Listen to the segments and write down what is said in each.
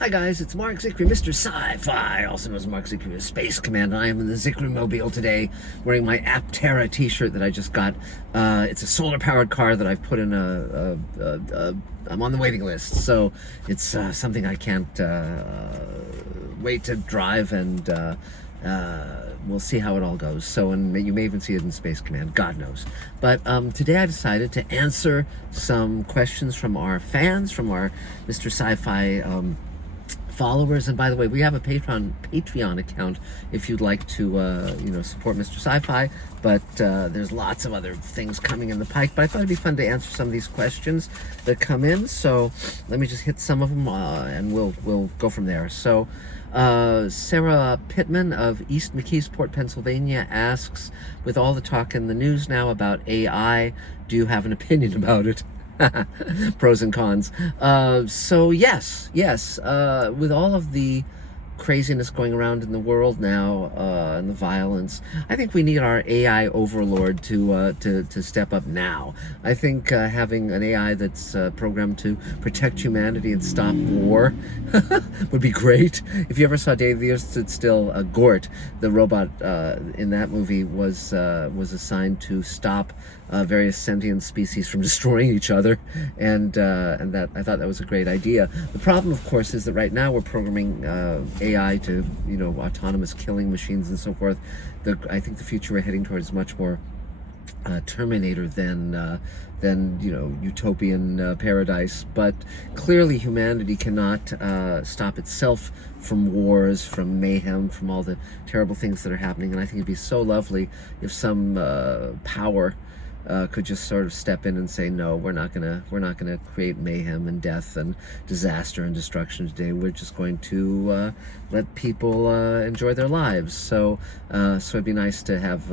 Hi guys, it's Mark Zickery, Mr. Sci-Fi, also known as Mark Zickery of Space Command. I am in the Zickery Mobile today, wearing my Aptera t-shirt that I just got. It's a solar-powered car that I've put in I'm on the waiting list, so it's something I can't wait to drive, and we'll see how it all goes. So, and you may even see it in Space Command, God knows. But today I decided to answer some questions from our fans, from our Mr. Sci-Fi followers. And by the way, we have a Patreon account if you'd like to support Mr. Sci-Fi, but there's lots of other things coming in the pike. But I thought it'd be fun to answer some of these questions that come in, so let me just hit some of them and we'll go from there. So Sarah Pittman of East McKeesport, Pennsylvania asks, with all the talk in the news now about AI, do you have an opinion about it? Pros and cons. So yes, with all of the craziness going around in the world now, and the violence, I think we need our AI overlord to step up now. I think having an AI that's programmed to protect humanity and stop war would be great. If you ever saw Day of the Earth Stood Still, Gort, the robot in that movie, was assigned to stop various sentient species from destroying each other, and that, I thought that was a great idea. The problem, of course, is that right now we're programming AI to, autonomous killing machines and so forth. I think the future we're heading towards is much more Terminator than utopian paradise. But clearly humanity cannot stop itself from wars, from mayhem, from all the terrible things that are happening. And I think it'd be so lovely if some power could just sort of step in and say, no, we're not gonna create mayhem and death and disaster and destruction today. We're just going to let people enjoy their lives. So it'd be nice to have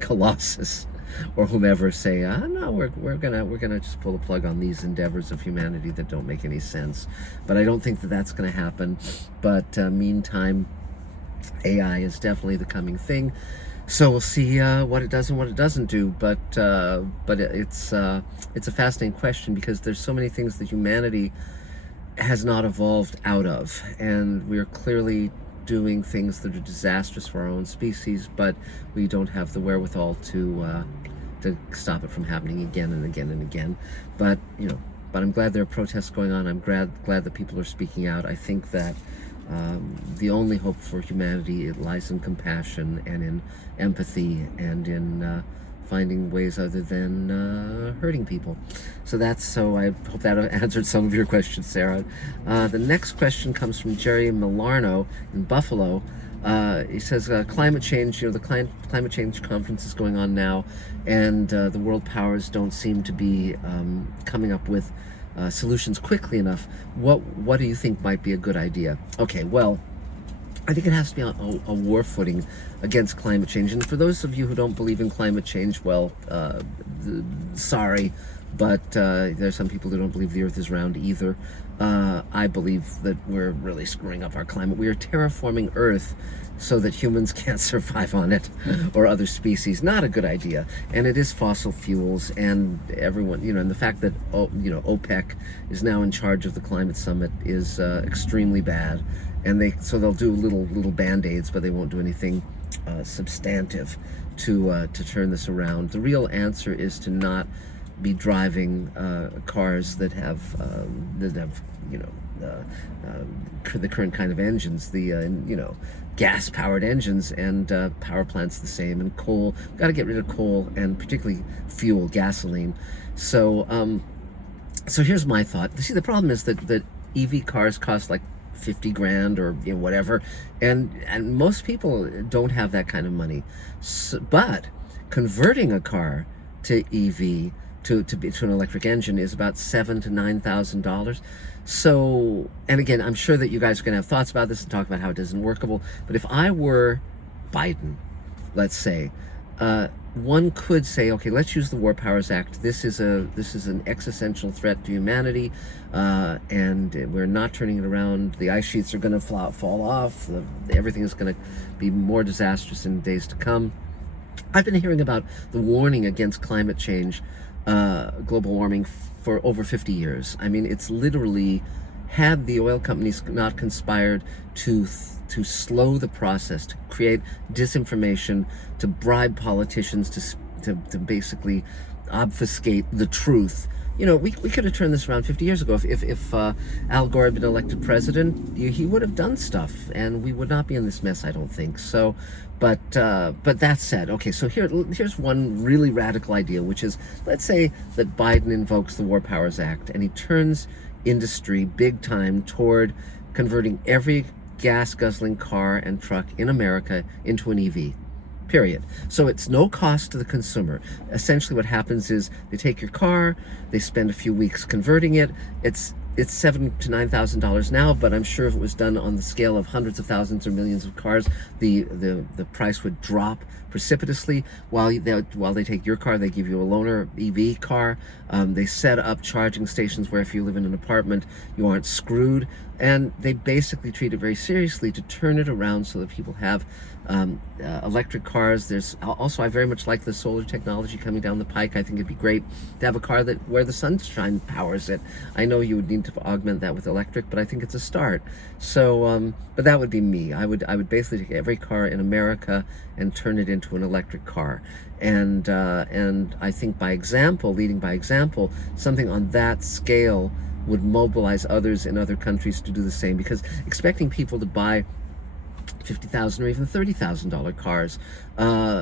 Colossus or whomever say, no, we're gonna just pull the plug on these endeavors of humanity that don't make any sense. But I don't think that that's gonna happen. But meantime, AI is definitely the coming thing. So we'll see what it does and what it doesn't do. But it's a fascinating question, because there's so many things that humanity has not evolved out of, and we're clearly doing things that are disastrous for our own species, but we don't have the wherewithal to stop it from happening again and again and again. But I'm glad there are protests going on. I'm glad that people are speaking out. I think that the only hope for humanity, it lies in compassion and in empathy and in finding ways other than hurting people. So I hope that answered some of your questions, Sarah. The next question comes from Jerry Millarno in Buffalo. He says, climate change, the climate change conference is going on now, and the world powers don't seem to be coming up with solutions quickly enough. What do you think might be a good idea? Okay, well, I think it has to be on a war footing against climate change. And for those of you who don't believe in climate change, well, sorry, but there's some people who don't believe the Earth is round either. I believe that we're really screwing up our climate. We are terraforming Earth so that humans can't survive on it, or other species. Not a good idea. And it is fossil fuels, and everyone, and the fact that OPEC is now in charge of the climate summit is extremely bad. And they'll do little band-aids, but they won't do anything substantive to turn this around. The real answer is to not be driving cars that have the current kind of engines, the gas-powered engines, and power plants the same, and coal. We've got to get rid of coal, and particularly fuel, gasoline. So here's my thought. See, the problem is that EV cars cost like 50 grand or whatever, and most people don't have that kind of money. But converting a car to EV to an electric engine is about $7,000 to $9,000. So, and again, I'm sure that you guys are gonna have thoughts about this and talk about how it isn't workable. But if I were Biden, let's say, one could say, okay, let's use the War Powers Act. This is an existential threat to humanity, and we're not turning it around. The ice sheets are going to fall off. Everything is going to be more disastrous in days to come. I've been hearing about the warning against climate change, global warming, for over 50 years. I mean, it's literally had the oil companies not conspired to slow the process, to create disinformation, to bribe politicians, to basically obfuscate the truth. We could have turned this around 50 years ago. If Al Gore had been elected president, he would have done stuff, and we would not be in this mess, I don't think. So, but that said, okay, so here's one really radical idea, which is, let's say that Biden invokes the War Powers Act, and he turns industry big time toward converting every gas-guzzling car and truck in America into an EV. Period. So it's no cost to the consumer. Essentially what happens is they take your car, they spend a few weeks converting it. It's $7,000 to $9,000 now, but I'm sure if it was done on the scale of hundreds of thousands or millions of cars, the price would drop precipitously. While they take your car, they give you a loaner EV car. They set up charging stations where if you live in an apartment, you aren't screwed. And they basically treat it very seriously to turn it around so that people have electric cars. There's also, I very much like the solar technology coming down the pike. I think it'd be great to have a car where the sunshine powers it. I know you would need to augment that with electric, but I think it's a start. So, but that would be me. I would basically take every car in America and turn it into an electric car. And I think leading by example, something on that scale would mobilize others in other countries to do the same, because expecting people to buy $50,000 or even $30,000 cars,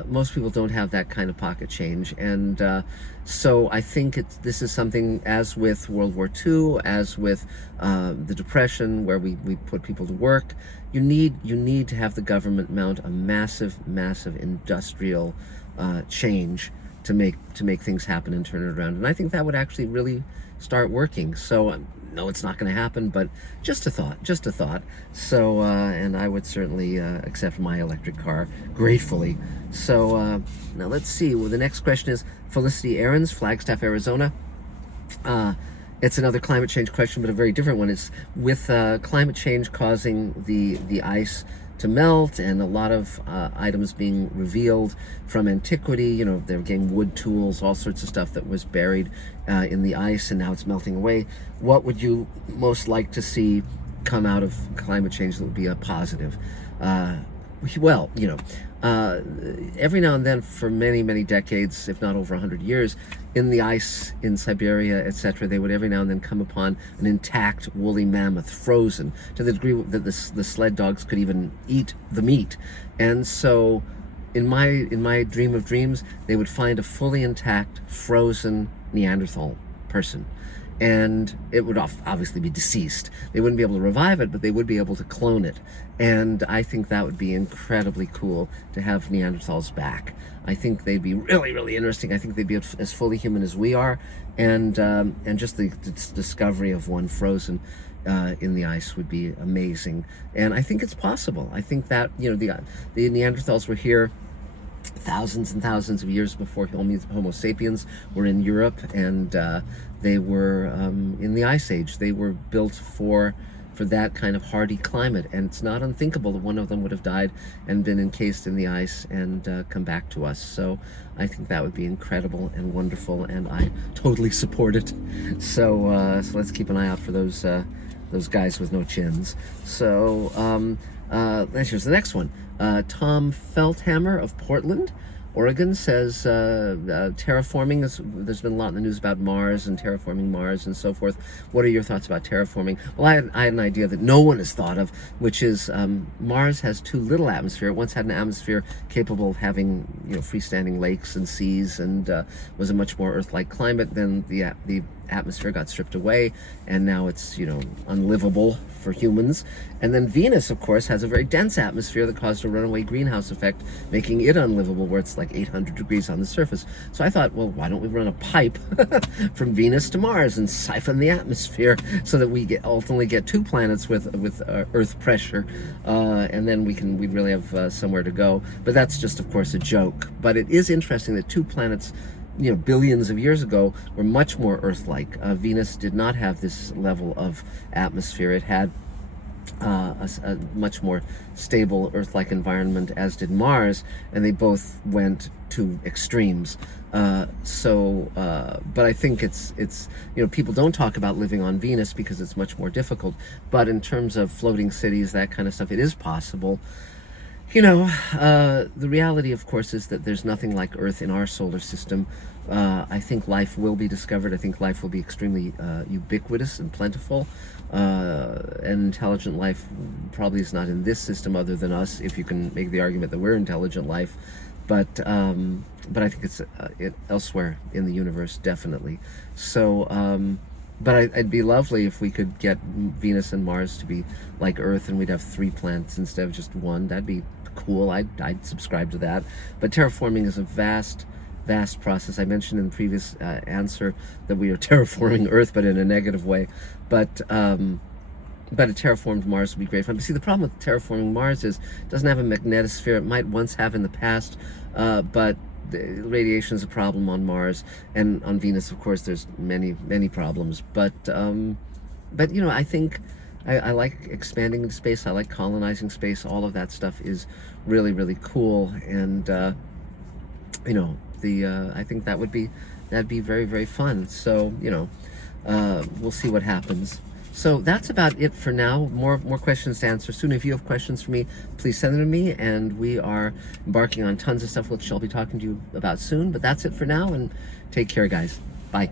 most people don't have that kind of pocket change. And so I think this is something, as with World War II, as with the Depression, where we put people to work, you need to have the government mount a massive industrial change to make things happen and turn it around. And I think that would actually really start working. So no, it's not going to happen, but just a thought. So and I would certainly accept my electric car gratefully. So now let's see. Well, the next question is Felicity Aarons, Flagstaff, Arizona. It's another climate change question, but a very different one. It's with climate change causing the ice to melt, and a lot of items being revealed from antiquity. They're getting wood tools, all sorts of stuff that was buried in the ice, and now it's melting away. What would you most like to see come out of climate change that would be a positive? Well, every now and then for many decades, if not over 100 years, in the ice in Siberia, etc., they would every now and then come upon an intact woolly mammoth, frozen, to the degree that the sled dogs could even eat the meat. And so in my dream of dreams, they would find a fully intact, frozen Neanderthal person. And it would obviously be deceased. They wouldn't be able to revive it, but they would be able to clone it. And I think that would be incredibly cool to have Neanderthals back. I think they'd be really interesting. I think they'd be as fully human as we are. And just the discovery of one frozen in the ice would be amazing. And I think it's possible. I think that, the Neanderthals were here thousands and thousands of years before Homo sapiens were in Europe, and they were in the Ice Age. They were built for that kind of hardy climate, and it's not unthinkable that one of them would have died and been encased in the ice and come back to us. So I think that would be incredible and wonderful, and I totally support it. So let's keep an eye out for those guys with no chins. So here's the next one. Tom Feldhammer of Portland, Oregon says terraforming, there's been a lot in the news about Mars and terraforming Mars and so forth. What are your thoughts about terraforming? Well, I had an idea that no one has thought of, which is Mars has too little atmosphere. It once had an atmosphere capable of having freestanding lakes and seas, and was a much more Earth-like climate. Then the atmosphere got stripped away, and now it's unlivable for humans. And then Venus, of course, has a very dense atmosphere that caused a runaway greenhouse effect, making it unlivable, where it's like 800 degrees on the surface. So I thought, well, why don't we run a pipe from Venus to Mars and siphon the atmosphere so that we ultimately get two planets with Earth pressure, and then we'd really have somewhere to go. But that's just, of course, a joke. But it is interesting that two planets billions of years ago were much more Earth-like. Venus did not have this level of atmosphere. It had a much more stable Earth-like environment, as did Mars, and they both went to extremes. But I think it's people don't talk about living on Venus because it's much more difficult. But in terms of floating cities, that kind of stuff, it is possible. The reality, of course, is that there's nothing like Earth in our solar system. I think life will be discovered. I think life will be extremely ubiquitous and plentiful. And intelligent life probably is not in this system other than us, if you can make the argument that we're intelligent life. But I think it's elsewhere in the universe, definitely. But it'd be lovely if we could get Venus and Mars to be like Earth, and we'd have 3 planets instead of just 1. That'd be cool. I'd subscribe to that. But terraforming is a vast process. I mentioned in the previous answer that we are terraforming Earth, but in a negative way. But a terraformed Mars would be great fun. But see, the problem with terraforming Mars is it doesn't have a magnetosphere. It might once have in the past, but the radiation is a problem on Mars, and on Venus, of course, there's many problems. But I think I like expanding into space. I like colonizing space. All of that stuff is really cool, and I think that'd be very fun. So we'll see what happens. So that's about it for now. More questions to answer soon. If you have questions for me, please send them to me. And we are embarking on tons of stuff, which I'll be talking to you about soon. But that's it for now, and take care, guys. Bye.